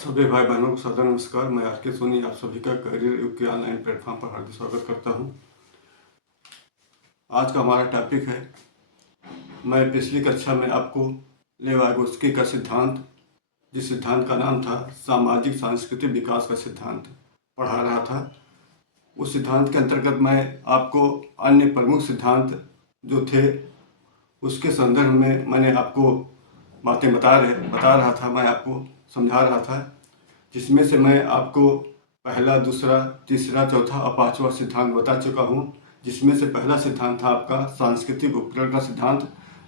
सभी भाई बहनों को सादर नमस्कार। मैं आर के सोनी आप सभी का करियर युग के ऑनलाइन प्लेटफॉर्म पर हार्दिक स्वागत करता हूं। आज का हमारा टॉपिक है, मैं पिछली कक्षा में आपको लेवागोस्की का सिद्धांत, जिस सिद्धांत का नाम था सामाजिक सांस्कृतिक विकास का सिद्धांत, पढ़ा रहा था। उस सिद्धांत के अंतर्गत मैं आपको अन्य प्रमुख सिद्धांत जो थे उसके संदर्भ में मैंने आपको बातें बता रहा था, मैं आपको समझा रहा था, जिसमें से मैं आपको पहला, दूसरा, तीसरा, चौथा और पांचवा सिद्धांत बता चुका हूँ। जिसमें से पहला सिद्धांत था आपका सांस्कृतिक उपकरण का सिद्धांत,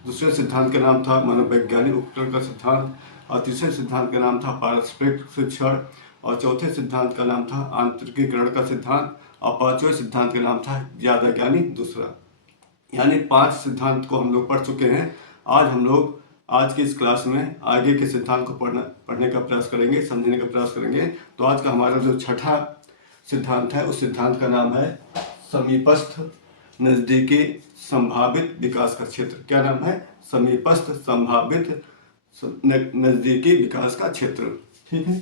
दूसरे सिद्धांत का नाम था मनोवैज्ञानिक उपकरण का सिद्धांत, और तीसरे सिद्धांत का नाम था पारस्परिक शिक्षण, और चौथे सिद्धांत का नाम था आंतरिकीकरण का सिद्धांत, और पांचवें सिद्धांत का नाम था ज्यादा ज्ञानी दूसरा। यानी 5 सिद्धांत को हम लोग पढ़ चुके हैं। आज हम लोग आज की इस क्लास में आगे के सिद्धांत को पढ़ने का प्रयास करेंगे, समझने का प्रयास करेंगे। तो आज का हमारा जो छठा सिद्धांत है, उस सिद्धांत का नाम है समीपस्थ नजदीकी संभावित विकास का क्षेत्र। क्या नाम है? समीपस्थ संभावित नजदीकी विकास का क्षेत्र। ठीक है,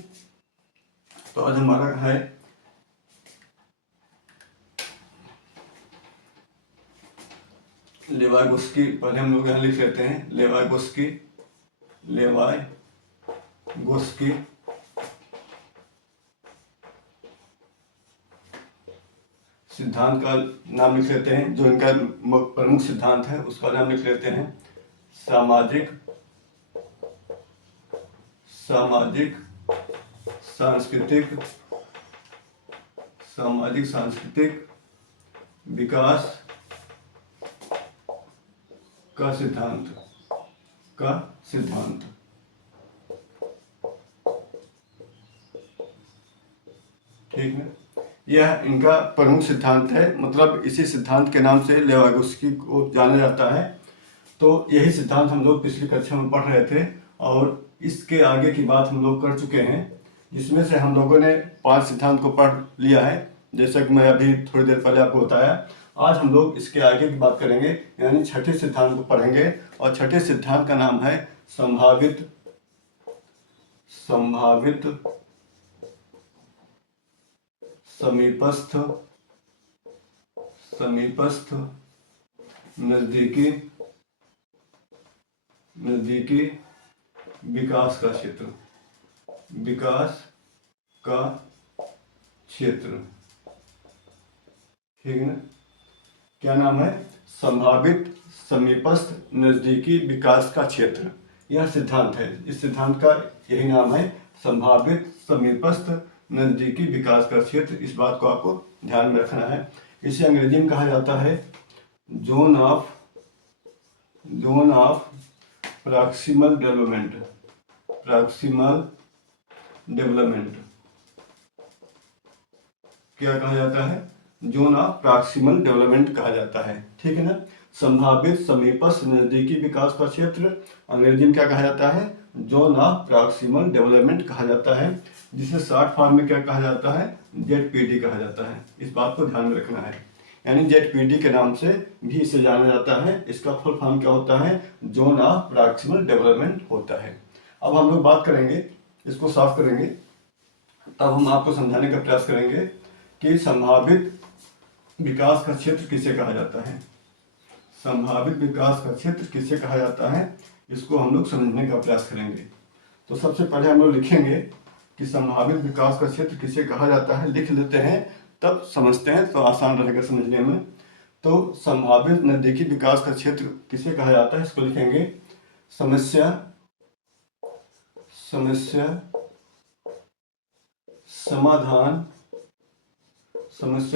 तो आज हमारा है लेवागोस्की। पहले हम लोग यहाँ लिख लेते हैं लेवागोस्की सिद्धांत का नाम लिख लेते हैं। जो इनका प्रमुख सिद्धांत है उसका नाम लिख लेते हैं सामाजिक सांस्कृतिक विकास का सिद्धांत। ठीक है, यह इनका प्रमुख सिद्धांत है। मतलब इसी सिद्धांत के नाम से लेवागोस्की को जाना जाता है। तो यही सिद्धांत हम लोग पिछली कक्षा में पढ़ रहे थे और इसके आगे की बात हम लोग कर चुके हैं, जिसमें से हम लोगों ने 5 सिद्धांत को पढ़ लिया है, जैसा कि मैं अभी थोड़ी देर पहले आपको बताया। आज हम लोग इसके आगे की बात करेंगे, यानी छठे सिद्धांत को पढ़ेंगे। और छठे सिद्धांत का नाम है संभावित समीपस्थ नजदीकी विकास का क्षेत्र। ठीक है ना? क्या नाम है? संभावित समीपस्थ नजदीकी विकास का क्षेत्र। यह सिद्धांत है। इस सिद्धांत का यही नाम है संभावित समीपस्थ नजदीकी विकास का क्षेत्र। इस बात को आपको ध्यान में रखना है। इसे अंग्रेजी में कहा जाता है जोन ऑफ प्रॉक्सिमल डेवलपमेंट। क्या कहा जाता है? जोन ऑफ प्रॉक्सिमल डेवलपमेंट कहा जाता है। ठीक है ना? संभावित समीपस्थ नजदीकी विकास का क्षेत्र अंग्रेजी में क्या कहा जाता है? जोन ऑफ प्रॉक्सिमल डेवलपमेंट कहा जाता है, जिसे शॉर्ट फॉर्म में क्या कहा जाता है? ZPD कहा जाता है। इस बात को ध्यान में रखना है। यानी ZPD के नाम से भी इसे जाना जाता है। इसका फुल फॉर्म क्या होता है? जोन ऑफ प्रॉक्सिमल डेवलपमेंट होता है। अब हम लोग बात करेंगे, इसको साफ करेंगे, तब हम आपको समझाने का प्रयास करेंगे कि संभावित विकास का क्षेत्र किसे कहा जाता है। संभावित विकास का क्षेत्र किसे कहा जाता है, इसको हम लोग समझने का प्रयास करेंगे। तो सबसे पहले हम लोग लिखेंगे कि संभावित विकास का क्षेत्र किसे कहा जाता है। लिख लेते हैं, तब समझते हैं तो आसान रहेगा समझने में। तो संभावित नजदीकी विकास का क्षेत्र किसे कहा जाता है, इसको लिखेंगे समस्या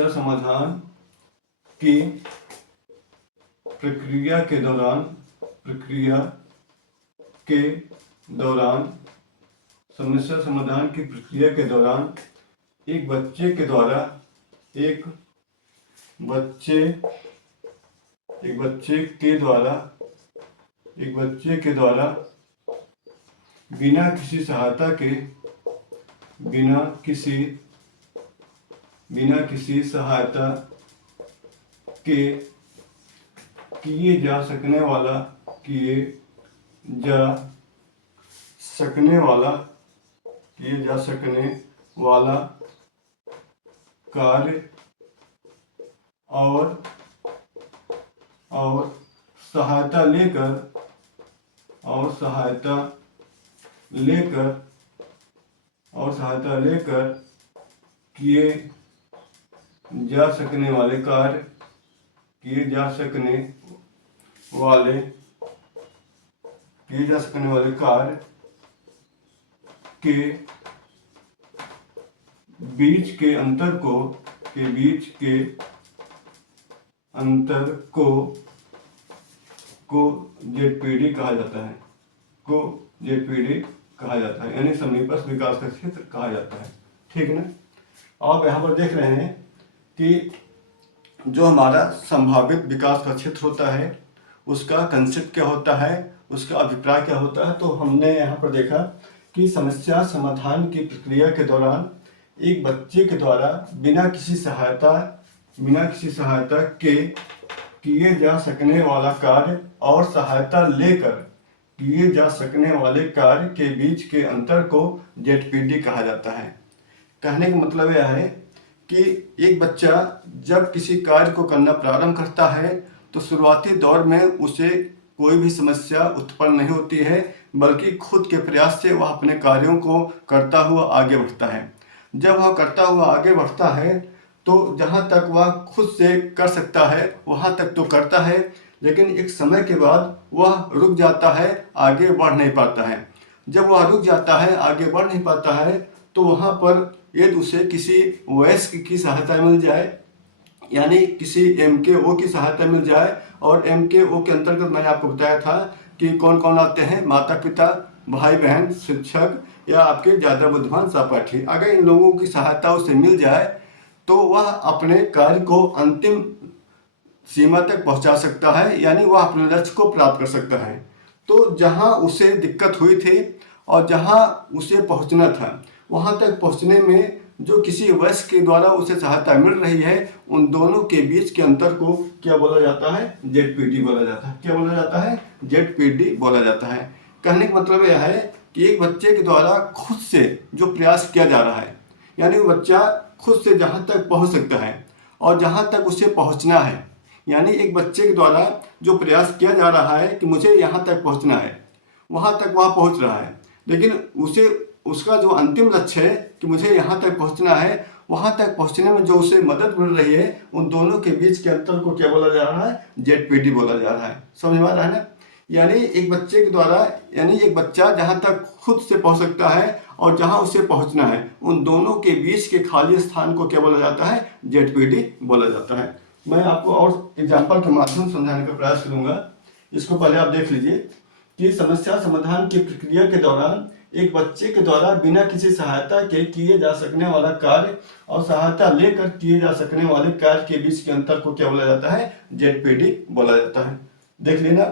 समाधान की प्रक्रिया के दौरान समस्या समाधान की प्रक्रिया के दौरान एक बच्चे के द्वारा बिना किसी सहायता के किए जा सकने वाला किए जा सकने वाला कार्य और सहायता लेकर किए जा सकने वाले कार्य के बीच के अंतर को जेडपीडी कहा जाता है, यानी समीपस्थ विकास का क्षेत्र कहा जाता है। ठीक ना। आप यहाँ पर देख रहे हैं कि जो हमारा संभावित विकास का क्षेत्र होता है उसका कंसेप्ट क्या होता है, उसका अभिप्राय क्या होता है। तो हमने यहाँ पर देखा कि समस्या समाधान की प्रक्रिया के दौरान एक बच्चे के द्वारा बिना किसी सहायता के किए जा सकने वाला कार्य और सहायता लेकर किए जा सकने वाले कार्य के बीच के अंतर को जेडपीडी कहा जाता है। कहने का मतलब यह है कि एक बच्चा जब किसी कार्य को करना प्रारंभ करता है तो शुरुआती दौर में उसे कोई भी समस्या उत्पन्न नहीं होती है, बल्कि खुद के प्रयास से वह अपने कार्यों को करता हुआ आगे बढ़ता है। जब वह करता हुआ आगे बढ़ता है तो जहाँ तक वह खुद से कर सकता है वहाँ तक तो करता है, लेकिन एक समय के बाद वह रुक जाता है, आगे बढ़ नहीं पाता है। जब वह रुक जाता है, आगे बढ़ नहीं पाता है, तो वहाँ पर यदि उसे किसी वयस्क की सहायता मिल जाए, यानी किसी MKO की सहायता मिल जाए, और MKO के अंतर्गत मैंने आपको बताया था कि कौन कौन आते हैं, माता पिता, भाई बहन, शिक्षक या आपके ज़्यादा बुद्धिमान सहपाठी। अगर इन लोगों की सहायता उसे मिल जाए तो वह अपने कार्य को अंतिम सीमा तक पहुंचा सकता है, यानी वह अपने लक्ष्य को प्राप्त कर सकता है। तो जहां उसे दिक्कत हुई थी और जहां उसे पहुंचना था, वहां तक पहुंचने में जो किसी वयस्क के द्वारा उसे सहायता मिल रही है, उन दोनों के बीच के अंतर को क्या बोला जाता है, जेडपीडी बोला जाता है। क्या बोला जाता है, जेडपीडी बोला जाता है। कहने का मतलब यह है कि एक बच्चे के द्वारा खुद से जो प्रयास किया जा रहा है, यानी वो बच्चा खुद से जहाँ तक पहुँच सकता है और जहाँ तक उसे पहुँचना है, यानी एक बच्चे के द्वारा जो प्रयास किया जा रहा है कि मुझे यहाँ तक पहुँचना है, वहाँ तक वह पहुँच रहा है, लेकिन उसे उसका जो अंतिम लक्ष्य है कि मुझे यहाँ तक पहुँचना है, वहाँ तक पहुँचने में जो उसे मदद मिल रही है, उन दोनों के बीच के अंतर को क्या बोला जा रहा है, जेडपीडी बोला जा रहा है। समझ में आ रहा है ना। यानी एक बच्चे के द्वारा, यानी एक बच्चा जहाँ तक खुद से पहुँच सकता है और जहाँ उसे पहुँचना है, उन दोनों के बीच के खाली स्थान को क्या बोला जाता है, जेडपीडी बोला जाता है। मैं आपको और एग्जाम्पल के माध्यम से समझाने का प्रयास करूंगा। इसको पहले आप देख लीजिए कि समस्या समाधान की प्रक्रिया के दौरान एक बच्चे के द्वारा बिना किसी सहायता के किए जा सकने वाला कार्य और सहायता लेकर किए जा सकने वाले कार्य के बीच के अंतर को क्या बोला जाता है, जेडपीडी बोला जाता है। देख लेना।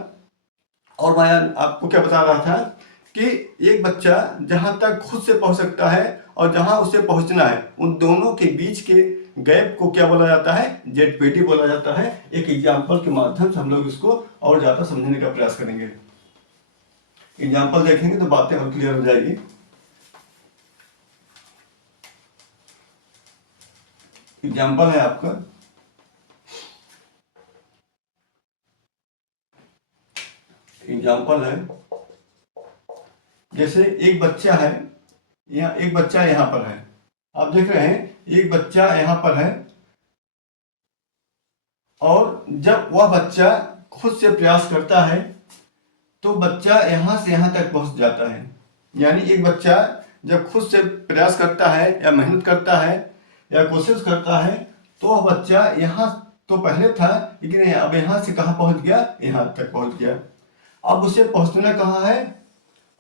और मैं आपको क्या बता रहा था कि एक बच्चा जहां तक खुद से पहुंच सकता है और जहां उसे पहुंचना है, उन दोनों के बीच के गैप को क्या बोला जाता है, जेडपीडी बोला जाता है। एक एग्जाम्पल के माध्यम से हम लोग इसको और ज्यादा समझने का प्रयास करेंगे। एग्जाम्पल देखेंगे तो बातें और क्लियर हो जाएगी। एग्जाम्पल है आपका, एग्जाम्पल है जैसे एक बच्चा है, एक बच्चा यहाँ पर है, आप देख रहे हैं एक बच्चा यहाँ पर है, और जब वह बच्चा खुद से प्रयास करता है तो बच्चा यहाँ से यहाँ तक पहुँच जाता है। यानी एक बच्चा जब खुद से प्रयास करता है या मेहनत करता है या कोशिश करता है तो वह बच्चा यहाँ तो पहले था, लेकिन अब यहाँ से कहाँ पहुँच गया, यहाँ तक पहुँच गया। अब उसे पहुँचना कहाँ है,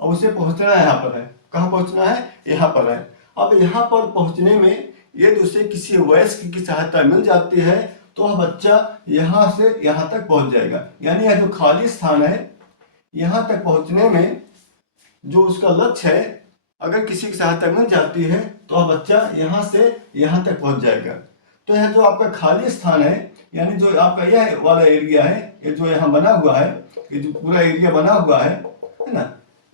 अब उसे पहुँचना यहाँ पर है। कहाँ पहुँचना है, यहाँ पर है। अब यहाँ पर पहुँचने में यदि उसे किसी वयस्क की सहायता मिल जाती है तो वह बच्चा यहाँ से यहाँ तक पहुँच जाएगा। यानी यह जो खाली स्थान है, यहाँ तक पहुँचने में जो उसका लक्ष्य है, अगर किसी की सहायता मिल जाती है तो वह बच्चा यहाँ से यहाँ तक पहुँच जाएगा। तो यह जो आपका खाली स्थान है, यानी जो आपका यह वाला एरिया है, ये जो यहाँ बना हुआ है, ये जो पूरा एरिया बना हुआ है ना,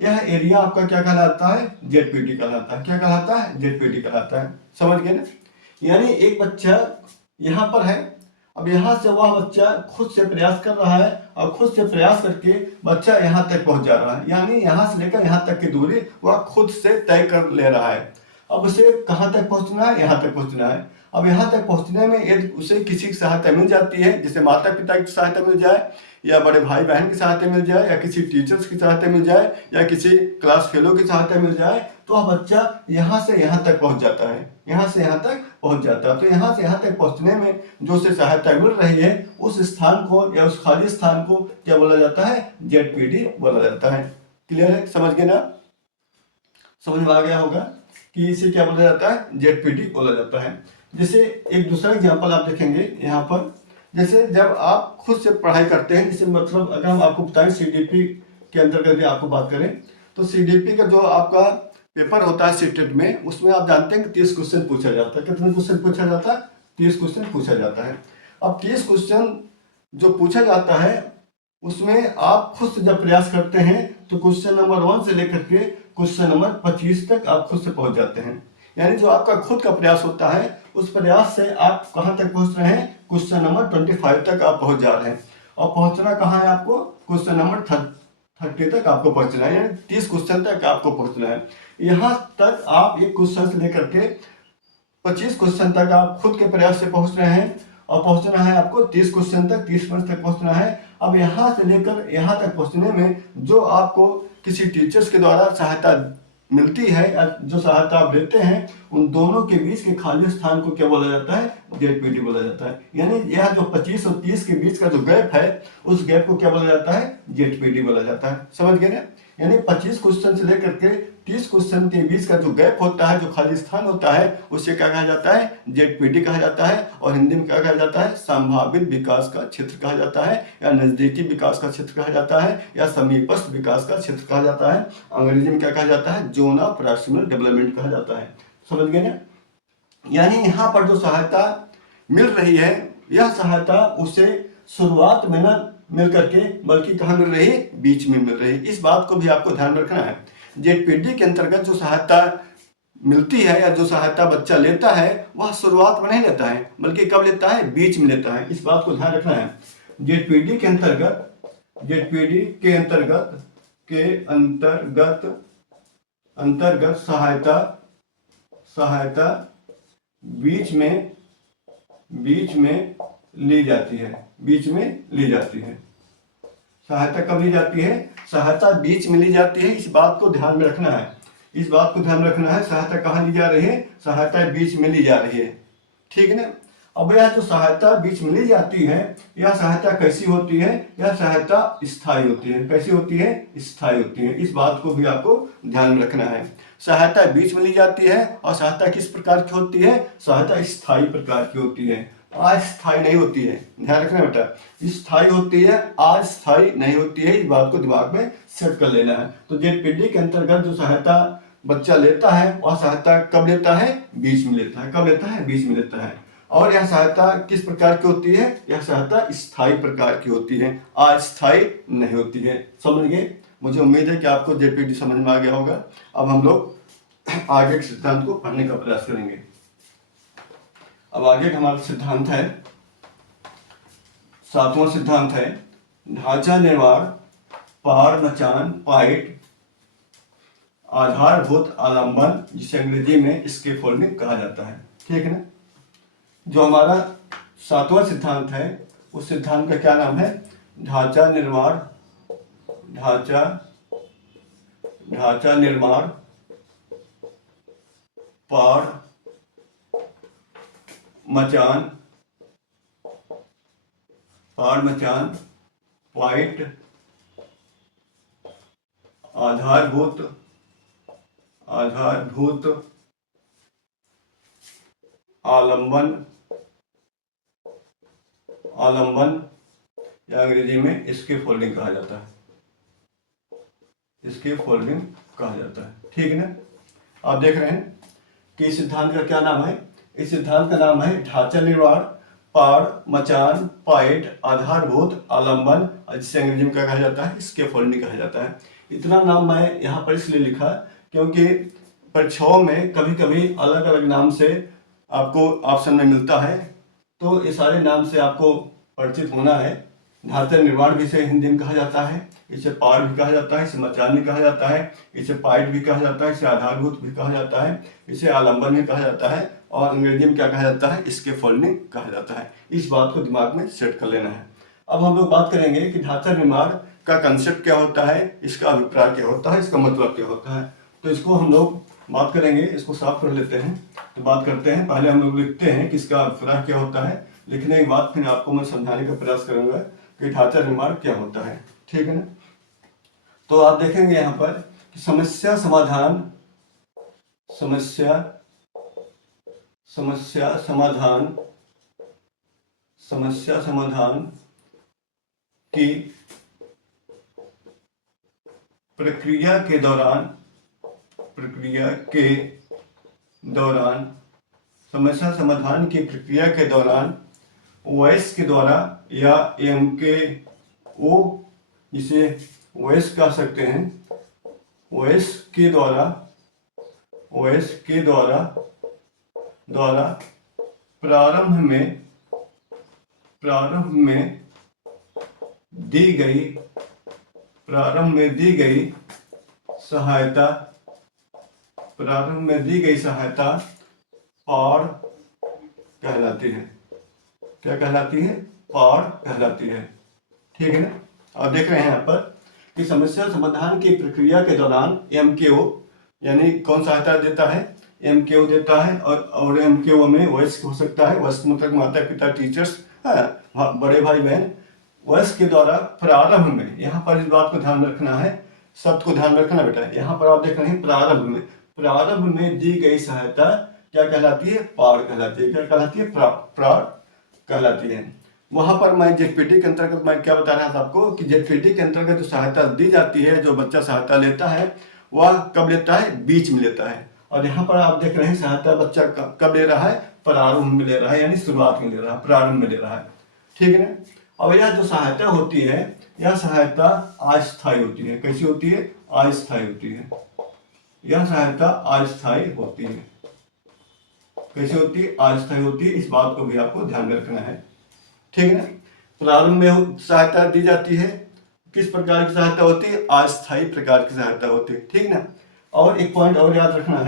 यह एरिया आपका क्या कहलाता है? जेडपीटी कहलाता है। क्या कहलाता है? जेडपीटी कहलाता है। समझ गए ना? यानी एक बच्चा यहाँ पर है, अब यहाँ से वह बच्चा खुद से प्रयास कर रहा है और खुद से प्रयास करके बच्चा यहाँ तक पहुँच जा रहा है, यानी यहाँ से लेकर यहाँ तक की दूरी वह खुद से तय कर ले रहा है। अब उसे कहाँ तक पहुँचना है? यहाँ तक पहुँचना है। अब यहाँ तक पहुँचने में यदि उसे किसी की सहायता मिल जाती है, जैसे माता पिता की सहायता मिल जाए या बड़े भाई बहन की सहायता मिल जाए या किसी टीचर्स की सहायता मिल जाए या किसी क्लास फेलो की सहायता मिल जाए, तो वह बच्चा यहाँ से यहाँ तक पहुँच जाता है, यहाँ से यहाँ तक पहुँच जाता है। तो यहाँ से यहाँ तक पहुँचने में जो उसे सहायता मिल रही है उस स्थान को या उस खाली स्थान को क्या बोला जाता है? जेडपीटी बोला जाता है। क्लियर है? समझ गए ना? समझ में आ गया होगा कि इसे क्या बोला जाता है? जेडपीटी बोला जाता है। जैसे एक दूसरा एग्जाम्पल आप देखेंगे यहाँ पर, जैसे जब आप खुद से पढ़ाई करते हैं, जैसे मतलब अगर हम आपको बताएं सीडीपी के अंतर्गत भी आपको बात करें तो सीडीपी का जो आपका पेपर होता है सीटेट में, उसमें आप जानते हैं कि 30 क्वेश्चन पूछा जाता है। कितने क्वेश्चन पूछा जाता है? 30 क्वेश्चन पूछा जाता है। अब 30 क्वेश्चन जो पूछा जाता है उसमें आप खुद से जब प्रयास करते हैं तो क्वेश्चन नंबर 1 से लेकर के क्वेश्चन नंबर 25 तक आप खुद से पहुंच जाते हैं। यानी जो आपका खुद का प्रयास होता है उस प्रयास से आप कहाँ तक पहुंच रहे हैं? क्वेश्चन नंबर 25 तक आप पहुंच जा रहे हैं। और पहुंचना कहाँ है आपको? क्वेश्चन नंबर 30 तक आपको पहुंचना है, यानी 30 क्वेश्चन तक आपको पहुंचना है। यहाँ तक आप एक क्वेश्चन से लेकर के 25 क्वेश्चन तक आप खुद के प्रयास से पहुंच रहे हैं और पहुंचना है आपको 30 क्वेश्चन तक, 30 मिनट तक पहुंचना है। अब यहाँ से लेकर यहाँ तक पहुंचने में जो आपको किसी टीचर्स के द्वारा सहायता मिलती है या जो सहायता आप लेते हैं, उन दोनों के बीच के खाली स्थान को क्या बोला जाता है? जेडपीटी बोला जाता है। यानी यह जो 25 और 30 के बीच का जो गैप है उस गैप को क्या बोला जाता है? जेडपीटी बोला जाता है। समझ गए ना? यानी 25 क्वेश्चन से लेकर के 30 क्वेश्चन के बीच का जो गैप होता है, जो खाली स्थान होता है, उसे क्या कहा जाता है? जेडपीटी कहा जाता है। और हिंदी में क्या कहा जाता है? संभावित विकास का क्षेत्र कहा जाता है, या नजदीकी विकास का क्षेत्र कहा जाता है, या समीपस्थ विकास का क्षेत्र कहा जाता है। अंग्रेजी में क्या कहा जाता है? जोन ऑफ प्रॉक्सिमल डेवलपमेंट कहा जाता है। समझ गए ना? यानी यहाँ पर जो सहायता मिल रही है, यह सहायता उसे शुरुआत में न मिल करके बल्कि कहाँ मिल रही है? बीच में मिल रही है। इस बात को भी आपको ध्यान रखना है। जेडपीटी के अंतर्गत जो सहायता मिलती है या जो सहायता बच्चा लेता है वह शुरुआत में नहीं लेता है, बल्कि कब लेता है? बीच में लेता है। इस बात को ध्यान रखना है। जेडपीटी के अंतर्गत सहायता बीच में ली जाती है। सहायता कब ली जाती है? सहायता बीच में ली जाती है। इस बात को ध्यान में रखना है। सहायता कहाँ ली जा रही है? सहायता बीच में ली जा रही है। ठीक है ना? अब यह जो सहायता बीच में ली जाती है, यह सहायता कैसी होती है? यह सहायता स्थायी होती है। कैसी होती है? स्थायी होती है। इस बात को भी आपको ध्यान में रखना है। सहायता बीच में ली जाती है और सहायता किस प्रकार की होती है? सहायता स्थायी प्रकार की होती है, अस्थायी नहीं होती है। ध्यान रखना बेटा, स्थायी होती है, अस्थायी नहीं होती है। इस बात को दिमाग में सेट कर लेना है। तो जेडपीटी के अंतर्गत जो सहायता बच्चा लेता है वह सहायता कब लेता है? बीच में लेता है। कब लेता है? बीच में लेता है। और यह सहायता किस प्रकार की होती है? यह सहायता स्थायी प्रकार की होती है, अस्थायी नहीं होती है। समझ गए? मुझे उम्मीद है कि आपको जेडपीटी समझ में आ गया होगा। अब हम लोग आगे के सिद्धांत को पढ़ने का प्रयास करेंगे। अब आगे का हमारा सिद्धांत है, 7वां सिद्धांत है ढांचा निर्माण, पहाड़ मचान, पाइट, आधारभूत आलंबन, जिसे अंग्रेजी में स्कैफोल्डिंग कहा जाता है। ठीक है ना? जो हमारा 7वां सिद्धांत है उस सिद्धांत का क्या नाम है? ढांचा निर्माण, पहाड़ मचान, पाइट, आधारभूत आलंबन या अंग्रेजी में स्कैफोल्डिंग कहा जाता है। ठीक है ना? आप देख रहे हैं कि इस सिद्धांत का क्या नाम है? इस सिद्धांत का नाम है ढांचा निर्माण, पहाड़ मचान, पाइट, आधारभूत आलंबन, जिसे अंग्रेजी में क्या कहा जाता है? स्कैफोल्डिंग कहा जाता है। इतना नाम मैं यहाँ पर इसलिए लिखा क्योंकि परीक्षाओं में कभी कभी अलग अलग नाम से आपको ऑप्शन में मिलता है, तो ये सारे नाम से आपको परिचित होना है। धातु निर्माण भी इसे हिंदी में कहा जाता है, इसे पार भी कहा जाता है, इसे मचान भी कहा जाता है, इसे पाइट भी कहा जाता है, इसे आधारभूत भी कहा जाता है, इसे आलंबन भी कहा जाता है, और अंग्रेजी में क्या कहा जाता है, इसके फोल्डिंग कहा जाता है। इस बात को दिमाग में सेट कर लेना है। अब हम लोग बात करेंगे कि ढांचा निर्माण का कंसेप्ट क्या होता है, इसका अभिप्राय क्या होता है, इसका मतलब क्या होता है। तो इसको हम लोग बात करेंगे, इसको साफ कर लेते हैं। तो बात करते हैं, पहले हम लोग लिखते हैं कि इसका अभिप्राय क्या होता है। लिखने के बाद फिर आपको मैं समझाने का प्रयास करूंगा कि ढांचा निर्माण क्या होता है, ठीक है ना। तो आप देखेंगे यहाँ पर कि समस्या समाधान की प्रक्रिया के दौरान समस्या समाधान की प्रक्रिया के दौरान ओएस के द्वारा या एम के ओ, जिसे ओएस कह सकते हैं, ओएस के द्वारा प्रारंभ में दी गई सहायता पार कहलाती है। क्या कहलाती है? पार कहलाती है, ठीक है ना। और देख रहे हैं यहाँ पर कि समस्या समाधान की प्रक्रिया के दौरान एमकेओ यानी कौन सहायता देता है? एमकेओ देता है। और एमकेओ में वयस्क हो सकता है, वयस्क मतलब माता पिता, टीचर्स, बड़े भाई बहन। वयस्क के द्वारा प्रारंभ में, यहाँ पर इस बात को ध्यान रखना है, शब्द को ध्यान रखना बेटा। यहाँ पर आप देख रहे हैं प्रारंभ में दी गई सहायता क्या कहलाती है? पार कहलाती है। क्या कहलाती है? प्रार कहलाती है। वहां पर मैं जेडपीटी के अंतर्गत मैं क्या बता रहा था आपको कि जेडपीटी के अंतर्गत जो सहायता दी जाती है, जो बच्चा सहायता लेता है, वह कब लेता है? बीच में लेता है। और यहाँ पर आप देख रहे हैं सहायता बच्चा कब ले रहा है? प्रारंभ में ले रहा है, यानी शुरुआत में ले रहा है, प्रारंभ में ले रहा है, ठीक है ना। अब यह जो सहायता होती है, यह सहायता अस्थायी होती है। कैसी होती है? अस्थायी होती है। यह सहायता अस्थायी होती है। कैसे होती है? अस्थायी होती है। इस बात को भी आपको ध्यान में रखना है, ठीक है ना। प्रारंभ में सहायता दी जाती है, किस प्रकार की सहायता होती है? अस्थायी प्रकार की सहायता होती है, ठीक ना। और एक पॉइंट और याद रखना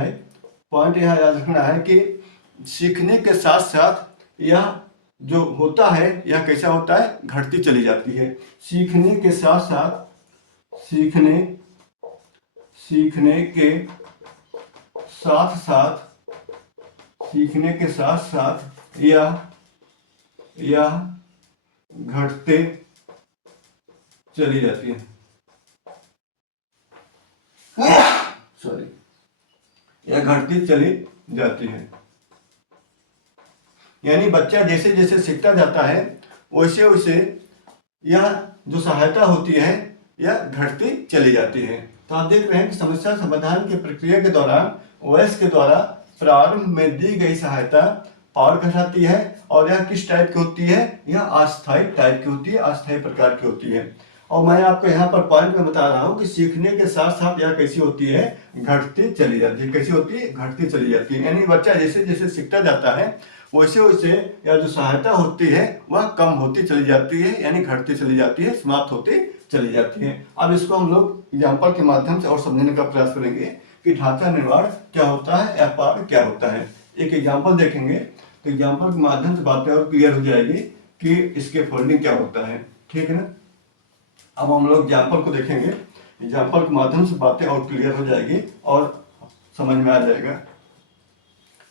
है, कि सीखने के साथ साथ यह जो होता है, यह कैसा होता है? घटती चली जाती है। सीखने के साथ साथ यह घटते चली जाती है। सॉरी, यह घटती चली जाती है। यानी बच्चा जैसे जैसे सीखता जाता है, वैसे वैसे यह जो सहायता होती है, यह घटती चली जाती है। तो आप देख रहे हैं कि समस्या समाधान की प्रक्रिया के दौरान ओएस के द्वारा प्रारंभ में दी गई सहायता पार कहलाती है। और यह किस टाइप की होती है? यह अस्थायी टाइप की होती है, अस्थायी प्रकार की होती है। और मैं आपको यहाँ पर पॉइंट में बता रहा हूँ कि सीखने के साथ साथ यह कैसी होती है? घटती चली जाती है। कैसी होती है? घटती चली जाती है। यानी बच्चा जैसे जैसे सीखता जाता है, वैसे वैसे यह जो सहायता होती है वह कम होती चली जाती है, यानी घटती चली जाती है, समाप्त होती चली जाती है। अब इसको हम लोग एग्जाम्पल के माध्यम से और समझने का प्रयास करेंगे कि ढांचा निर्माण क्या होता है या पार क्या होता है। एक एग्जाम्पल देखेंगे तो एग्जाम्पल के माध्यम से बातें और क्लियर हो जाएगी कि इसके फोल्डिंग क्या होता है, ठीक है ना। अब हम लोग एग्जाम्पल को देखेंगे, एग्जाम्पल के माध्यम से बातें और क्लियर हो जाएगी और समझ में आ जाएगा,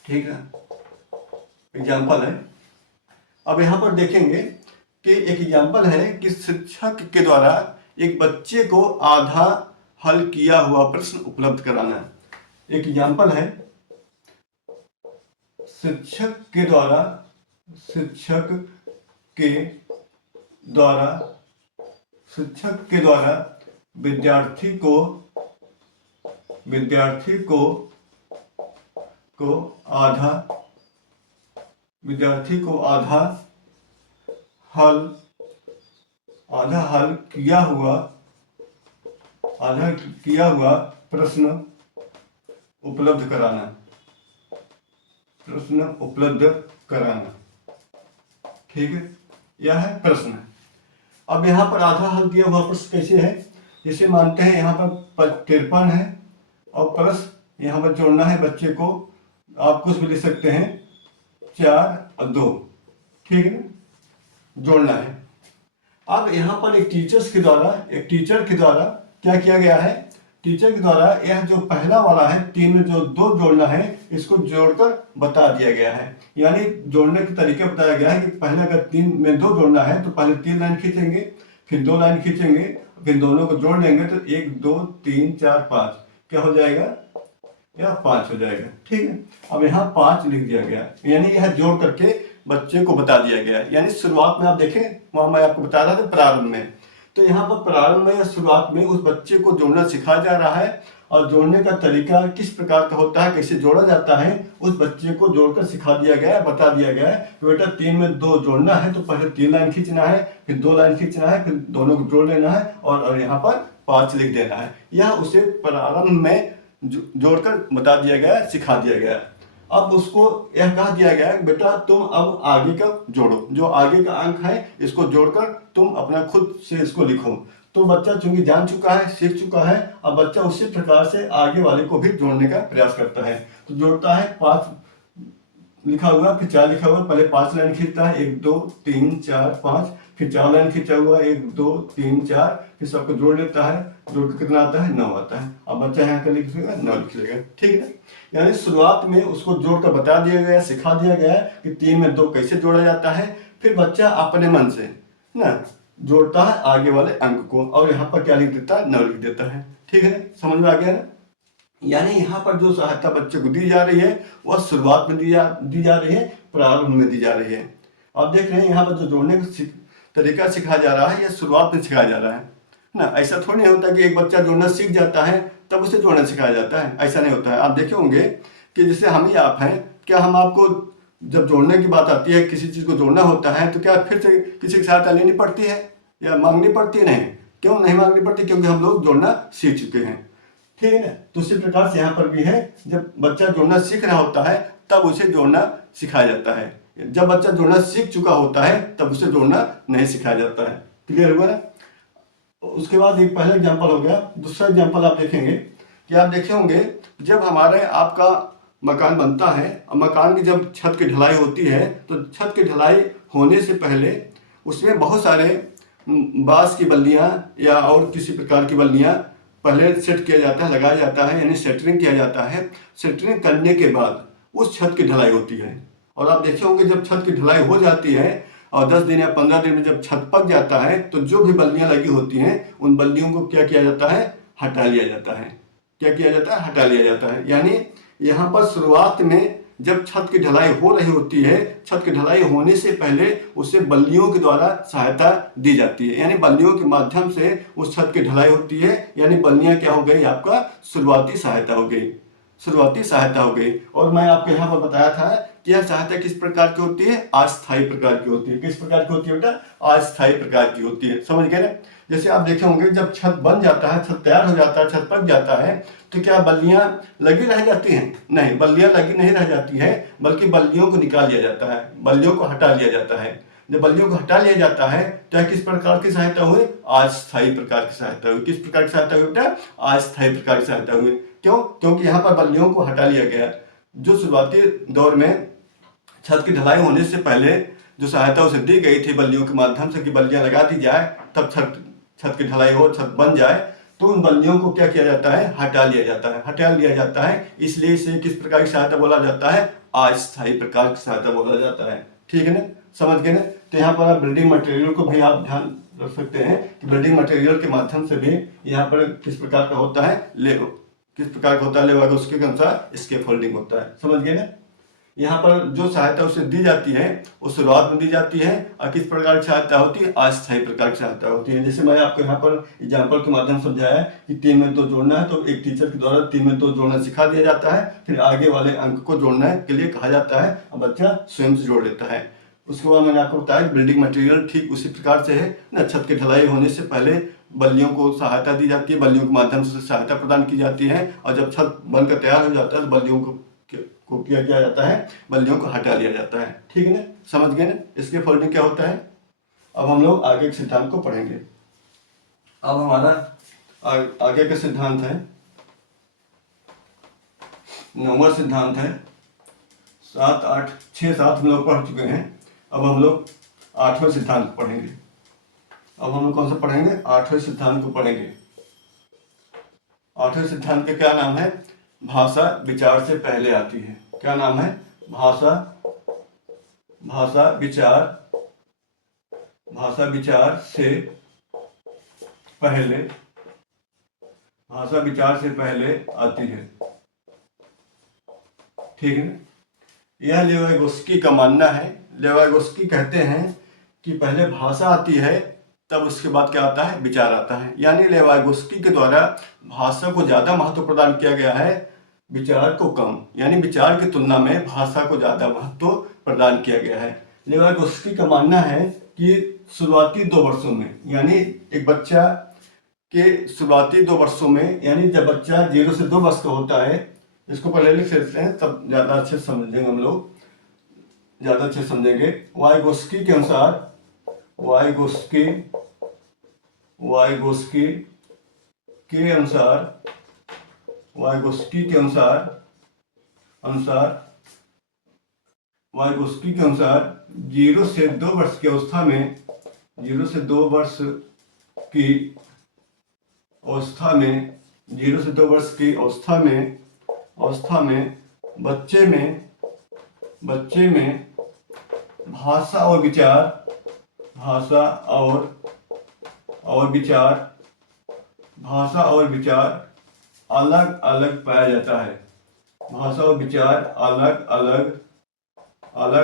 ठीक है। एग्जाम्पल है, अब यहाँ पर देखेंगे कि एक एग्जाम्पल है कि शिक्षक के द्वारा एक बच्चे को आधा हल किया हुआ प्रश्न उपलब्ध कराना। एक एग्जाम्पल है, शिक्षक के द्वारा विद्यार्थी को आधा हल किया हुआ आधा किया हुआ प्रश्न उपलब्ध कराना, प्रश्न उपलब्ध कराना, ठीक है, यह है प्रश्न। अब यहाँ पर आधा हल किया हुआ प्रश्न कैसे है, जैसे मानते हैं यहाँ पर 53 है और प्लस यहाँ पर जोड़ना है बच्चे को, आप कुछ भी लिख सकते हैं 4 और 2, ठीक है ना, जोड़ना है। अब यहाँ पर एक टीचर के द्वारा क्या किया गया है, टीचर के द्वारा यह जो पहला वाला है 3 में जो 2 जोड़ना है इसको जोड़कर बता दिया गया है। यानी जोड़ने के तरीके बताया गया है कि पहले अगर 3 में 2 जोड़ना है तो पहले 3 लाइन खींचेंगे, फिर 2 लाइन खींचेंगे, फिर दोनों को जोड़ लेंगे तो 1 2 3 4 5 क्या हो जाएगा, या 5 हो जाएगा, ठीक है। अब यहाँ 5 लिख दिया गया, यानी यह जोड़ करके बच्चे को बता दिया गया है। यानी शुरुआत में आप देखें, वहां मैं आपको बता रहा था प्रारंभ में, तो यहाँ पर प्रारंभ में या शुरुआत में उस बच्चे को जोड़ना सिखाया जा रहा है और जोड़ने का तरीका किस प्रकार का होता है, कैसे जोड़ा जाता है, उस बच्चे को जोड़कर सिखा दिया गया है, बता दिया गया है कि बेटा 3 में 2 जोड़ना है तो पहले 3 लाइन खींचना है, फिर 2 लाइन खींचना है, फिर दोनों को जोड़ लेना है और यहाँ पर 5 लिख देना है। यह उसे प्रारंभ में जोड़कर बता दिया गया, सिखा दिया गया। अब उसको यह कहा दिया गया है बेटा तुम अब आगे का जोड़ो, जो आगे का अंक है इसको जोड़कर तुम अपना खुद से इसको लिखो। तो बच्चा चूंकि जान चुका है, सीख चुका है, अब बच्चा उसी प्रकार से आगे वाले को भी जोड़ने का प्रयास करता है। तो जोड़ता है 5 लिखा हुआ, फिर 4 लिखा हुआ, पहले 5 लाइन खींचता है 1 2 3 4 5, फिर 4 लाइन खींचा हुआ 1 2 3 4, फिर सबको जोड़ लेता है, जोड़ कितना आता है 9 आता है। अब बच्चा यहाँ का लिखेगा 9 लिख लेगा, ठीक है ना। यानी शुरुआत में उसको जोड़कर बता दिया गया, सिखा दिया गया कि 3 में 2 कैसे जोड़ा जाता है, फिर बच्चा अपने मन से ना जोड़ता है आगे वाले अंक को और यहाँ पर क्या लिख देता है 9 लिख देता है, ठीक है ना, समझ में आ गया ना। यानी यहाँ पर जो सहायता बच्चे को दी जा रही है वह शुरुआत में दी जा रही है, प्रारंभ में दी जा रही है। आप देख रहे हैं यहाँ पर जो जोड़ने का तरीका सिखाया जा रहा है यह शुरुआत में सिखाया जा रहा है ना। ऐसा थोड़ी नहीं होता कि एक बच्चा जोड़ना सीख जाता है तब उसे जोड़ना सिखाया जाता है, ऐसा नहीं होता है। आप देखे होंगे कि जैसे हम ही आप हैं, क्या हम आपको जब जोड़ने की बात आती है, किसी चीज़ को जोड़ना होता है तो क्या फिर से किसी की सहायता लेनी पड़ती है या मांगनी पड़ती है? नहीं। क्यों नहीं मांगनी पड़ती? क्योंकि हम लोग जोड़ना सीख चुके हैं, ठीक है ना। तो उसी प्रकार से यहाँ पर भी है, जब बच्चा जोड़ना सीख रहा होता है तब उसे जोड़ना सिखाया जाता है, जब बच्चा जोड़ना सीख चुका होता है तब उसे जोड़ना नहीं सिखाया जाता है। क्लियर हुआ ना। उसके बाद एक पहला एग्जाम्पल हो गया। दूसरा एग्जाम्पल आप देखेंगे कि आप देखे होंगे जब हमारे आपका मकान बनता है और मकान की जब छत की ढलाई होती है तो छत की ढलाई होने से पहले उसमें बहुत सारे बांस की बल्लियाँ या और किसी प्रकार की बल्लियाँ पहले सेट किया जाता है, लगाया जाता है, यानी सेटरिंग किया जाता है। सेटरिंग करने के बाद उस छत की ढलाई होती है और आप देखे होंगे जब छत की ढलाई हो जाती है और 10 दिन या 15 दिन में जब छत पक जाता है तो जो भी बल्लियाँ लगी होती हैं उन बल्लियों को क्या किया जाता है, हटा लिया जाता है। क्या किया जाता है? हटा लिया जाता है। यानी यहाँ पर शुरुआत में जब छत की ढलाई हो रही होती है, छत की ढलाई होने से पहले उसे बल्लियों के द्वारा सहायता दी जाती है, यानी बल्लियों के माध्यम से उस छत की ढलाई होती है। यानी बल्लियाँ क्या हो गई, आपका शुरुआती सहायता हो गई, शुरुआती सहायता हो गई। और मैं आपको यहाँ पर बताया था कि यह सहायता किस प्रकार की होती है, अस्थायी प्रकार की होती है। किस प्रकार की होती है बेटा? अस्थायी प्रकार की होती है, समझ गए ना। जैसे आप देखे होंगे जब छत बन जाता है, छत तैयार हो जाता है, छत पक जाता है तो क्या बल्लियां लगी रह जाती हैं? नहीं, बल्लियां लगी नहीं रह जाती है, बल्कि बल्लियों को निकाल लिया जाता है, बल्लियों को हटा लिया जाता है। जब बल्लियों को हटा लिया जाता है तो किस प्रकार की सहायता हुई? अस्थायी प्रकार की सहायता हुई। किस प्रकार की सहायता हुई बेटा? अस्थायी प्रकार की सहायता हुई। क्यों? क्योंकि यहाँ पर बल्लियों को हटा लिया गया। जो शुरुआती दौर में छत की ढलाई होने से पहले जो सहायता उसे दी गई थी बल्लियों के माध्यम से कि बल्लियां लगा दी जाए तब छत की ढलाई हो, छत बन जाए, तो उन बल्लियों को क्या किया जाता है? हटा लिया जाता है, हटा लिया जाता है। इसलिए इसे किस प्रकार की सहायता बोला जाता है? अस्थायी प्रकार की सहायता बोला जाता है, ठीक है ना, समझ गए ना। तो यहाँ पर आप बिल्डिंग मटेरियल को भी आप ध्यान रख सकते हैं कि बिल्डिंग मटेरियल के माध्यम से भी यहाँ पर किस प्रकार का होता है, किस प्रकार का होता है लेवल, उसके अनुसार इसके फोल्डिंग होता है, समझ गए ना। यहाँ पर जो सहायता उसे दी जाती है वो शुरुआत में दी जाती है और किस प्रकार की सहायता होती है? अस्थायी प्रकार की सहायता होती है। जैसे मैं आपको यहाँ पर एग्जाम्पल के माध्यम से समझाया कि 3 में 2 जोड़ना है तो एक टीचर के द्वारा 3 में 2 जोड़ना सिखा दिया जाता है, फिर आगे वाले अंक को जोड़ने के लिए कहा जाता है और बच्चा स्वयं से जोड़ लेता है। उसके बाद मैंने आपको बताया बिल्डिंग मटेरियल ठीक उसी प्रकार से है ना। छत की ढलाई होने से पहले बल्लियों को सहायता दी जाती है, बल्लियों के माध्यम से सहायता प्रदान की जाती है, और जब छत बनकर तैयार हो जाता है तो बल्लियों को किया जाता है, बल्लियों को हटा लिया जाता है। ठीक है ना, समझ गए ना इसके फोल्डिंग क्या होता है। अब हम लोग आगे के सिद्धांत को पढ़ेंगे। अब हमारा आगे का सिद्धांत है 9वां सिद्धांत है। 7, 8, 6, 7 हम लोग पढ़ चुके हैं। अब हम लोग 8वें सिद्धांत पढ़ेंगे। अब हम लोग कौन सा पढ़ेंगे? 8वें सिद्धांत को पढ़ेंगे। 8वें सिद्धांत का क्या नाम है? भाषा विचार से पहले आती है। क्या नाम है? भाषा विचार से पहले, भाषा विचार से पहले आती है। ठीक है, यह लेवाइगोस्की का मानना है। लेवाइगोस्की कहते हैं कि पहले भाषा आती है, तब उसके बाद क्या आता है? विचार आता है। यानी लेवाइगोस्की के द्वारा भाषा को ज्यादा महत्व प्रदान किया गया है, विचार को कम। यानी विचार की तुलना में भाषा को ज्यादा महत्व प्रदान किया गया है। लेवाइगोस्की का मानना है कि शुरुआती 2 वर्षों में, यानी एक बच्चा के शुरुआती 2 वर्षों में, यानी जब बच्चा 0 से 2 वर्ष का होता है, इसको पहले लिख लेते हैं तब ज्यादा अच्छे समझेंगे हम लोग, ज्यादा अच्छे समझेंगे। वाइगोस्की के अनुसार, वाइगोस्की के अनुसार 0 से 2 वर्ष की अवस्था में, 0 से 2 वर्ष की अवस्था में, 0 से 2 वर्ष की अवस्था में बच्चे में भाषा और विचार अलग अलग पाया जाता है। भाषा और विचार अलग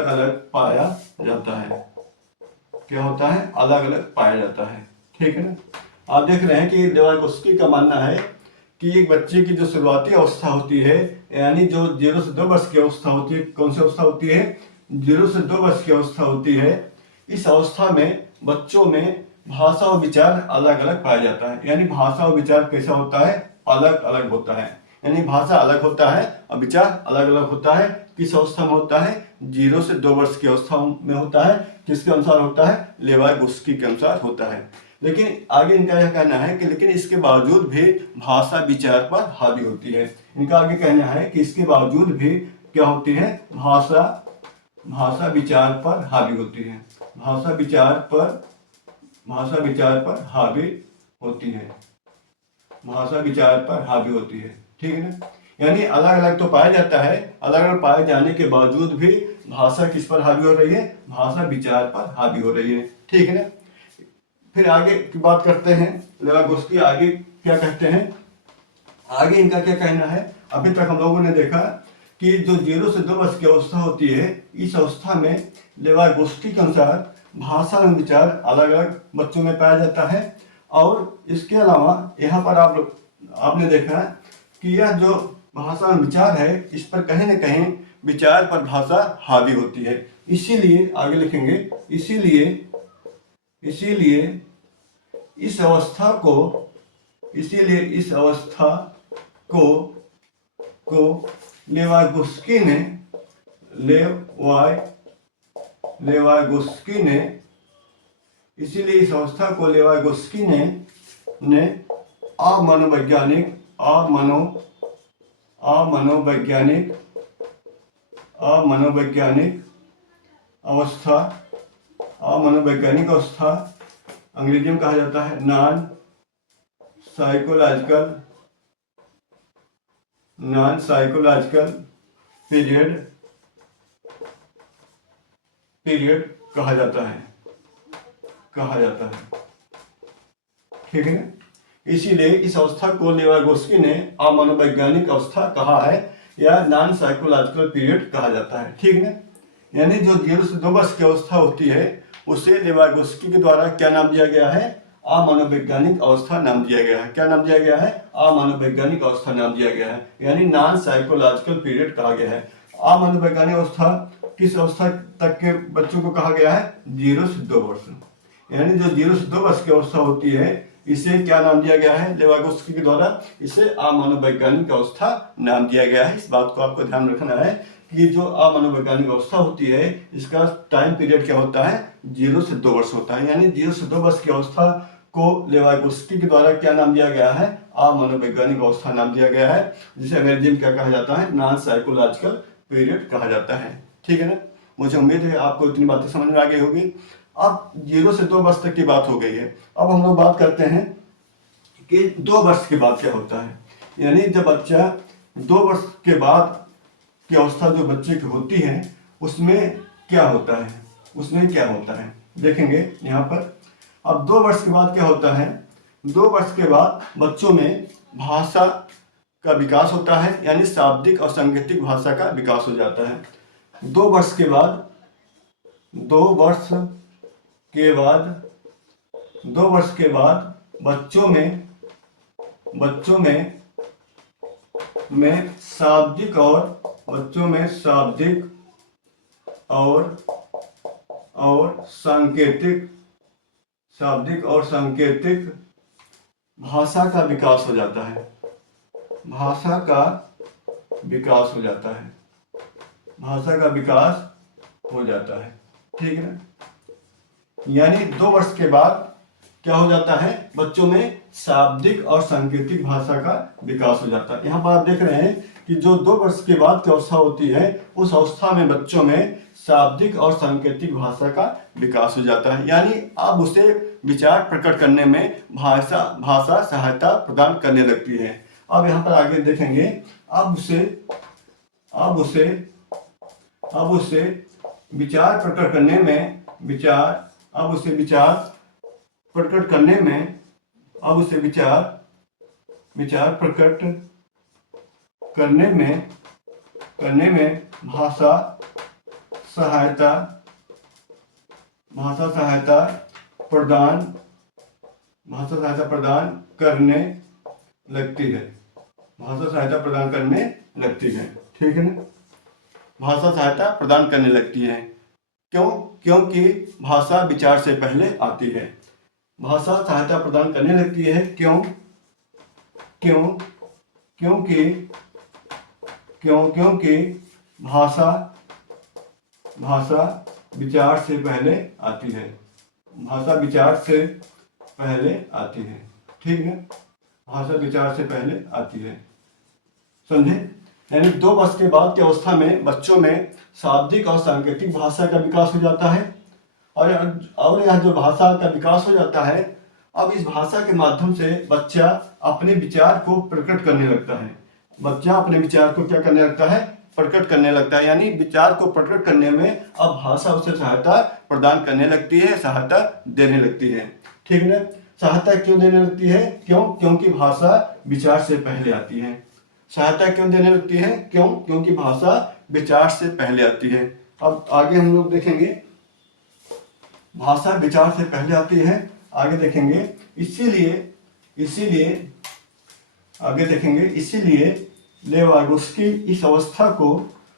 अलग पाया जाता है। क्या होता है? अलग अलग पाया जाता है। ठीक है ना। आप देख रहे हैं कि लेवाइगोस्की का मानना है कि एक बच्चे की जो शुरुआती अवस्था होती है, यानी जो 0 से 2 वर्ष की अवस्था होती है, कौन सी अवस्था होती है? 0 से 2 वर्ष की अवस्था होती है। इस अवस्था में बच्चों में भाषा और विचार अलग अलग पाया जाता है। यानी भाषा और विचार कैसा होता है? अलग अलग होता है। यानी भाषा अलग होता है और विचार अलग अलग होता है। किस अवस्था में होता है? 0 से 2 वर्ष की अवस्था में होता है। किसके अनुसार होता है? लेवाइगोस्की के अनुसार होता है। लेकिन आगे इनका यह कहना है कि लेकिन इसके बावजूद भी भाषा विचार पर हावी होती है। इनका आगे कहना है कि इसके बावजूद भी क्या होती है? भाषा विचार पर हावी होती है। भाषा विचार पर हावी होती है। भाषा विचार पर हावी होती है। ठीक है ना। यानी अलग अलग तो पाया जाता है, अलग अलग पाए जाने के बावजूद भी भाषा किस पर हावी हो रही है? भाषा विचार पर हावी हो रही है। ठीक है ना। फिर आगे की बात करते हैं, लेवाइगोस्की आगे क्या कहते हैं। आगे इनका क्या कहना है? अभी तक हम लोगों ने देखा कि जो 0 से 2 वर्ष की अवस्था होती है, इस अवस्था में लेवाइगोस्की के अनुसार भाषा एवं विचार अलग अलग बच्चों में पाया जाता है। और इसके अलावा यहाँ पर आपने देखा कि यह जो भाषा एवं विचार है, इस पर कहीं न कहीं विचार पर भाषा हावी होती है। इसीलिए आगे लिखेंगे, इसीलिए इस अवस्था को लेवाइगोस्की ने अमनोवैज्ञानिक अवस्था अंग्रेजी में कहा जाता है नॉन साइकोलॉजिकल पीरियड कहा जाता है। ठीक है ना। इसीलिए इस अवस्था को लेवाइगोस्की ने अमनोवैज्ञानिक अवस्था कहा है या नॉन साइकोलॉजिकल पीरियड कहा जाता है। ठीक है। यानी जो 0 से 2 वर्ष की अवस्था होती है, उसे लेवाइगोस्की के द्वारा क्या नाम दिया गया है? अमनोवैज्ञानिक अवस्था नाम दिया गया है। क्या नाम दिया गया है? अमनोवैज्ञानिक अवस्था नाम दिया गया है। यानी नॉन साइकोलॉजिकल पीरियड कहा गया है। अमनोवैज्ञानिक अवस्था किस अवस्था तक के बच्चों को कहा गया है? 0 से 2 वर्ष। यानी जो 0 से 2 वर्ष की अवस्था होती है, इसे क्या नाम दिया गया है लेवागोस्की के द्वारा? इसे अमनोवैज्ञानिक अवस्था नाम दिया गया है। इस बात को आपको ध्यान रखना है कि जो अमनोवैज्ञानिक अवस्था होती है इसका टाइम पीरियड क्या होता है? 0 से 2 वर्ष होता है। यानी 0 से 2 वर्ष की अवस्था को लेवागोस्की के द्वारा क्या नाम दिया गया है? अमनोवैज्ञानिक अवस्था नाम दिया गया है, जिसे अंग्रेजी में क्या कहा जाता है? नॉन साइकोलॉजिकल पीरियड कहा जाता है। ठीक है ना? मुझे उम्मीद है आपको इतनी बातें समझ में आ गई होगी। अब 0 से 2 वर्ष तक की बात हो गई है। अब हम लोग बात करते हैं कि 2 वर्ष के बाद क्या होता है। यानी जब बच्चा 2 वर्ष के बाद की अवस्था जो बच्चे की होती है उसमें क्या होता है? उसमें क्या होता है देखेंगे यहाँ पर। अब 2 वर्ष के बाद क्या होता है? 2 वर्ष के बाद बच्चों में भाषा का विकास होता है, यानी शाब्दिक और सांकेतिक भाषा का विकास हो जाता है। 2 वर्ष के बाद 2 वर्ष के बाद बच्चों में शाब्दिक और सांकेतिक भाषा का विकास हो जाता है। भाषा का विकास हो जाता है। ठीक है ना? यानी 2 वर्ष के बाद क्या हो जाता है? बच्चों में शाब्दिक और सांकेतिक भाषा का विकास हो जाता है। यहाँ पर आप देख रहे हैं कि जो 2 वर्ष के बाद की अवस्था होती है उस अवस्था में बच्चों में शाब्दिक और सांकेतिक भाषा का विकास हो जाता है। यानी अब उसे विचार प्रकट करने में भाषा सहायता प्रदान करने लगती है। अब यहाँ पर आगे देखेंगे, अब उसे विचार प्रकट करने में भाषा सहायता प्रदान करने लगती है। ठीक है ना? भाषा सहायता प्रदान करने लगती है। क्यों? क्योंकि भाषा विचार से पहले आती है। भाषा सहायता प्रदान करने लगती है। क्यों? क्योंकि भाषा विचार से पहले आती है। ठीक है? भाषा विचार से पहले आती है। समझे? यानी 2 वर्ष के बाद की अवस्था में बच्चों में शाब्दिक और सांकेतिक भाषा का विकास हो जाता है। और यह जो भाषा का विकास हो जाता है, अब इस भाषा के माध्यम से बच्चा अपने विचार को प्रकट करने लगता है। प्रकट करने लगता है। यानी विचार को प्रकट करने में अब भाषा उसे सहायता प्रदान करने लगती है, सहायता देने लगती है। ठीक है ना? सहायता क्यों देने लगती है? क्योंकि भाषा विचार से पहले आती है। सहायता क्यों देने लगती है? क्योंकि भाषा विचार से पहले आती है। अब आगे हम लोग देखेंगे, भाषा विचार से पहले आती है। आगे देखेंगे, इसीलिए लेवागोस्की इस अवस्था को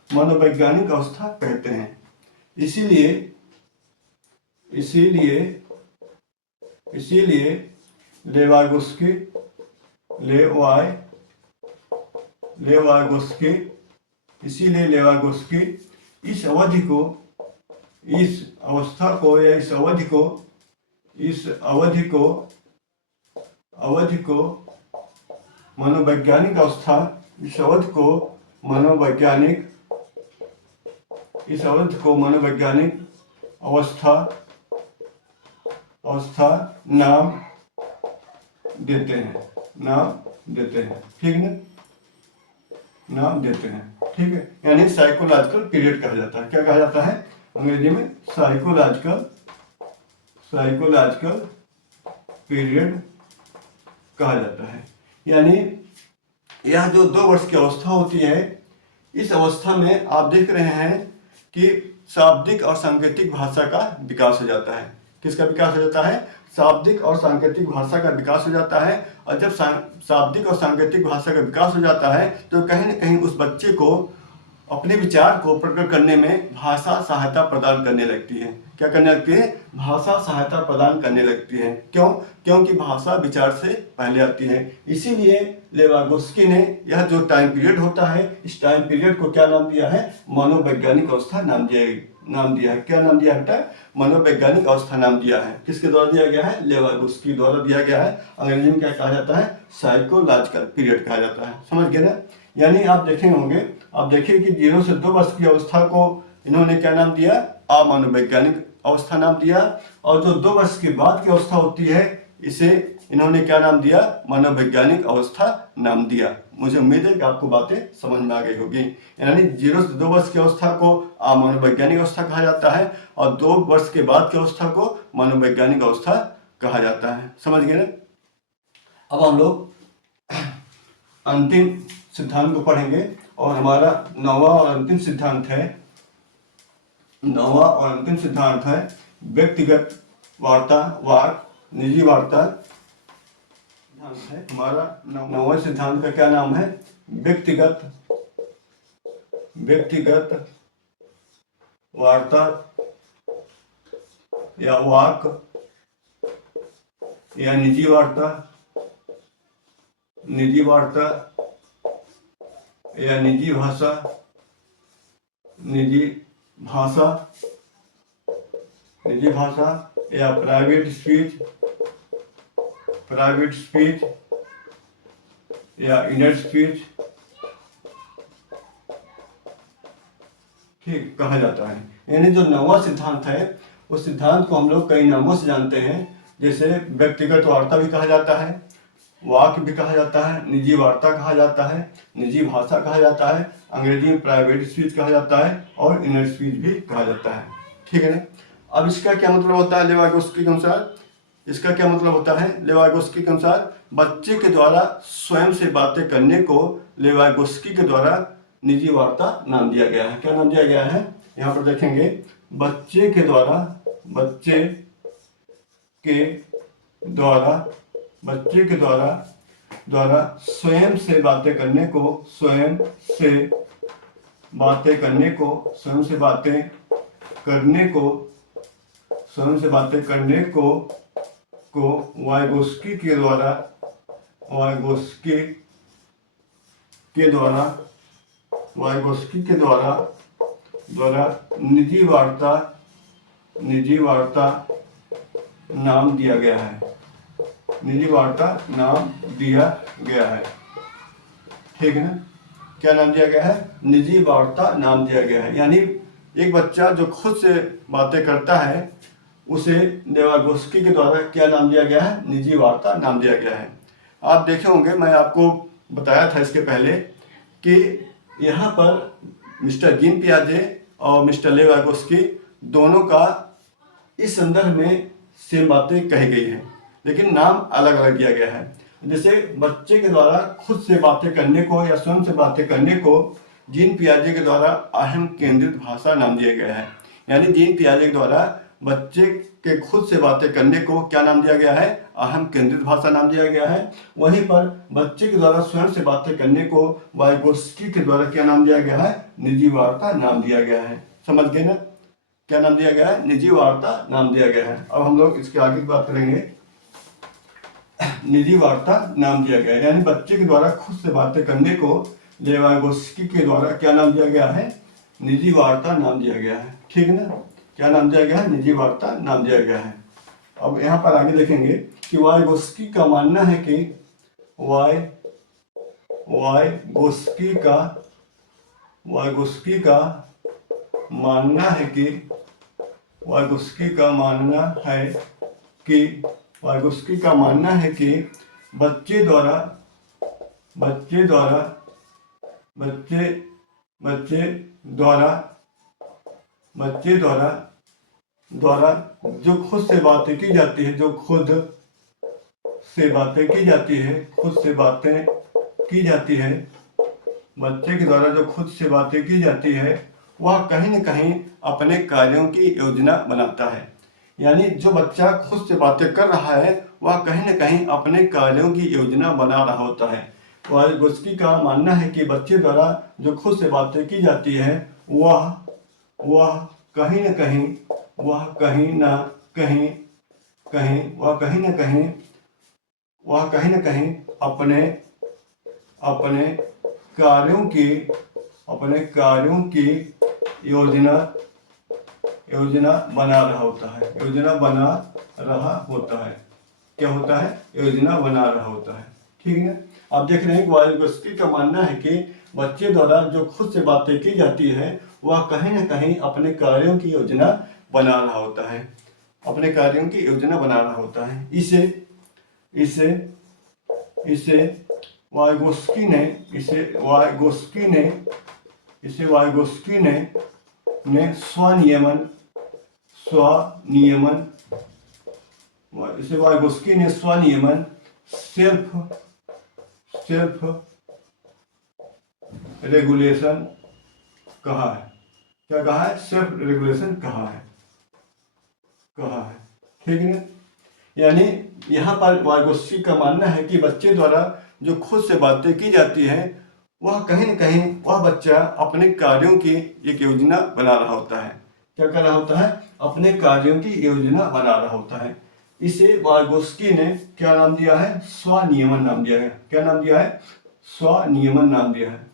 मनोवैज्ञानिक अवस्था कहते हैं। इसीलिए लेवागोस्की इस अवधि को मनोवैज्ञानिक अवस्था नाम देते हैं। ठीक है? नाम देते हैं। ठीक है? यानी साइकोलॉजिकल पीरियड कहा जाता है। क्या कहा जाता है अंग्रेजी में? साइकोलॉजिकल पीरियड कहा जाता है। यानी यह जो 2 वर्ष की अवस्था होती है, इस अवस्था में आप देख रहे हैं कि शाब्दिक और सांकेतिक भाषा का विकास हो जाता है। किसका विकास हो जाता है? शाब्दिक और सांकेतिक भाषा का विकास हो जाता है। और जब शाब्दिक और सांकेतिक भाषा का विकास हो जाता है तो कहीं न कहीं उस बच्चे को अपने विचार को प्रकट करने में भाषा सहायता प्रदान करने लगती है। क्या करने लगती है, भाषा सहायता प्रदान करने लगती है। क्यों? क्योंकि भाषा विचार से पहले आती है। इसीलिए लेवागोस्की ने यह जो टाइम पीरियड होता है, इस टाइम पीरियड को क्या नाम दिया है, मनोवैज्ञानिक अवस्था नाम दिया है। क्या नाम दिया है? मनोवैज्ञानिक अवस्था नाम दिया है। किसके द्वारा दिया गया है? लेवागोस्की द्वारा दिया गया है। अंग्रेजी में क्या कहा जाता है? साइकोलॉजिकल पीरियड कहा जाता है। समझ गए ना? यानी आप देखे होंगे, आप देखिए कि 0 से 2 वर्ष की अवस्था को इन्होंने क्या नाम दिया? अमनोवैज्ञानिक अवस्था नाम दिया। और जो 2 वर्ष के बाद की अवस्था होती है, इसे इन्होंने क्या नाम दिया? मनोवैज्ञानिक अवस्था नाम दिया। मुझे उम्मीद है कि आपको बातें समझ में आ गई होगी। यानी 0 से 2 वर्ष की अवस्था को अमनोवैज्ञानिक अवस्था कहा जाता है और 2 वर्ष के बाद की अवस्था को मनोवैज्ञानिक अवस्था कहा जाता है। समझ गए ना? अब हम लोग अंतिम सिद्धांत को पढ़ेंगे और हमारा 9वां और अंतिम सिद्धांत है व्यक्तिगत वार्ता, निजी वार्ता है। हमारा 9वां सिद्धांत का क्या नाम है? व्यक्तिगत वार्ता या वाक या निजी वार्ता या निजी भाषा या प्राइवेट स्पीच या इनर स्पीच ठीक कहा जाता है। यानी जो 9वां सिद्धांत है, उस सिद्धांत को हम लोग कई नामों से जानते हैं। जैसे व्यक्तिगत वार्ता भी कहा जाता है, वाक भी कहा जाता है, निजी वार्ता कहा जाता है, निजी भाषा कहा जाता है, अंग्रेजी में प्राइवेट स्पीच कहा जाता है और इनर स्पीच भी कहा जाता है। ठीक है ना? अब इसका क्या मतलब होता है लेवागोस्की के अनुसार? इसका क्या मतलब होता है लेवागोस्की के अनुसार? बच्चे के द्वारा स्वयं से बातें करने को लेवागोस्की के द्वारा निजी वार्ता नाम दिया गया है। क्या नाम दिया गया है? यहाँ पर देखेंगे, बच्चे के द्वारा स्वयं से बातें करने को वाइगोस्की के द्वारा निजी वार्ता नाम दिया गया है। ठीक है ना? क्या नाम दिया गया है? निजी वार्ता नाम दिया गया है। यानी एक बच्चा जो खुद से बातें करता है, उसे लेवागोस्की के द्वारा क्या नाम दिया गया है? निजी वार्ता नाम दिया गया है। आप देखे होंगे, मैं आपको बताया था इसके पहले कि यहाँ पर मिस्टर जीन पियाजे और मिस्टर लेवागोस्की दोनों का इस संदर्भ में सेम बातें कही गई हैं, लेकिन नाम अलग अलग दिया गया है। जैसे बच्चे के द्वारा खुद से बातें करने को या स्वयं से बातें करने को जीन पियाजे के द्वारा अहम केंद्रित भाषा नाम दिया गया है। यानी जीन पियाजे के द्वारा बच्चे के खुद से बातें करने को क्या नाम दिया गया है? अहम केंद्रित भाषा नाम दिया गया है। वहीं पर बच्चे के द्वारा स्वयं से बातें करने को वाइगोस्की के द्वारा क्या नाम दिया गया है? निजी वार्ता नाम दिया गया है। समझ गए ना? क्या नाम दिया गया है? निजी वार्ता नाम दिया गया है। अब हम लोग इसके आगे की बात करेंगे। निजी वार्ता नाम दिया गया है, यानी बच्चे के द्वारा खुद से बातें करने को लेवागोस्की के द्वारा क्या नाम दिया गया है? निजी वार्ता नाम दिया गया है। ठीक है ना? क्या नाम दिया गया है? निजी वार्ता नाम दिया गया है। अब यहाँ पर आगे देखेंगे कि वाइगोस्की का मानना है कि वाइगोस्की का मानना है कि बच्चे द्वारा जो खुद से बातें की जाती है, बच्चे के द्वारा जो खुद से बातें की जाती है, वह कहीं न कहीं अपने कार्यों की योजना बनाता है। यानी जो बच्चा खुद से बातें कर रहा है, वह कहीं न कहीं अपने कार्यों की योजना बना रहा होता है। वाइगोस्की का मानना है कि बच्चे द्वारा जो खुद से बातें की जाती है, वह कहीं न कहीं वह कहीं ना कहीं अपने कार्यों की योजना बना रहा होता है। क्या होता है? योजना बना रहा होता है। ठीक है। आप देख रहे हैं कि वाइगोत्स्की का मानना है कि बच्चे द्वारा जो खुद से बातें की जाती है वह कहीं ना कहीं अपने कार्यों की योजना बना रहा होता है। इसे वाइगोत्स्की ने स्वनियमन सेल्फ रेगुलेशन कहा है। क्या कहा है? सेल्फ रेगुलेशन कहा है। ठीक है। यानी यहाँ पर वाइगोत्स्की का मानना है कि बच्चे द्वारा जो खुद से बातें की जाती है वह कहीं न कहीं वह बच्चा अपने कार्यों की एक योजना बना रहा होता है। क्या कर रहा होता है? अपने कार्यों की योजना बना रहा होता है। इसे वाइगोत्स्की ने क्या नाम दिया है? स्वनियमन नाम दिया है। क्या नाम दिया है? स्वनियमन नाम दिया है।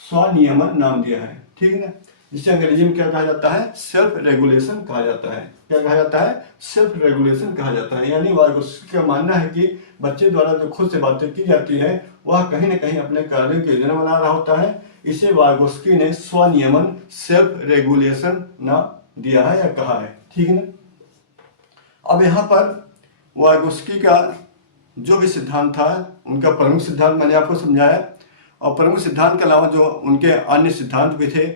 स्वनियमन नाम दिया है। ठीक है ना। जिसे अंग्रेजी में क्या कहा जाता है? सेल्फ रेगुलेशन कहा जाता है। क्या कहा जाता है? सेल्फ रेगुलेशन कहा जाता है। यानी वाइगोत्स्की का मानना है कि बच्चे द्वारा जो खुद से बातें की जाती है वह कहीं ना कहीं अपने कार्यों की योजना बना रहा होता है। इसे वाइगोत्स्की ने स्वनियमन सेल्फ रेगुलेशन नाम दिया है या कहा है। ठीक है ना। अब यहाँ पर वाइगोत्स्की का जो भी सिद्धांत था उनका प्रमुख सिद्धांत मैंने आपको समझाया, और प्रमुख सिद्धांत के अलावा जो उनके अन्य सिद्धांत भी थे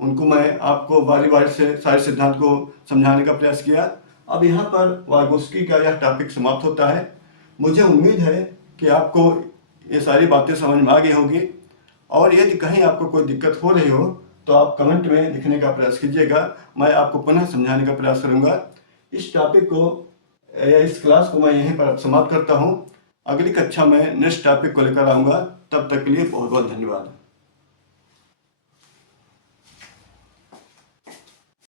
उनको मैं आपको बारी बारी से सारे सिद्धांत को समझाने का प्रयास किया। अब यहाँ पर वाइगोत्स्की का यह टॉपिक समाप्त होता है। मुझे उम्मीद है कि आपको ये सारी बातें समझ में आ गई होगी, और यदि कहीं आपको कोई दिक्कत हो रही हो तो आप कमेंट में लिखने का प्रयास कीजिएगा। मैं आपको पुनः समझाने का प्रयास करूँगा। इस टॉपिक को या इस क्लास को मैं यहीं पर समाप्त करता हूँ। अगली कक्षा में नेक्स्ट टॉपिक को लेकर आऊँगा। तब तक के लिए बहुत बहुत धन्यवाद।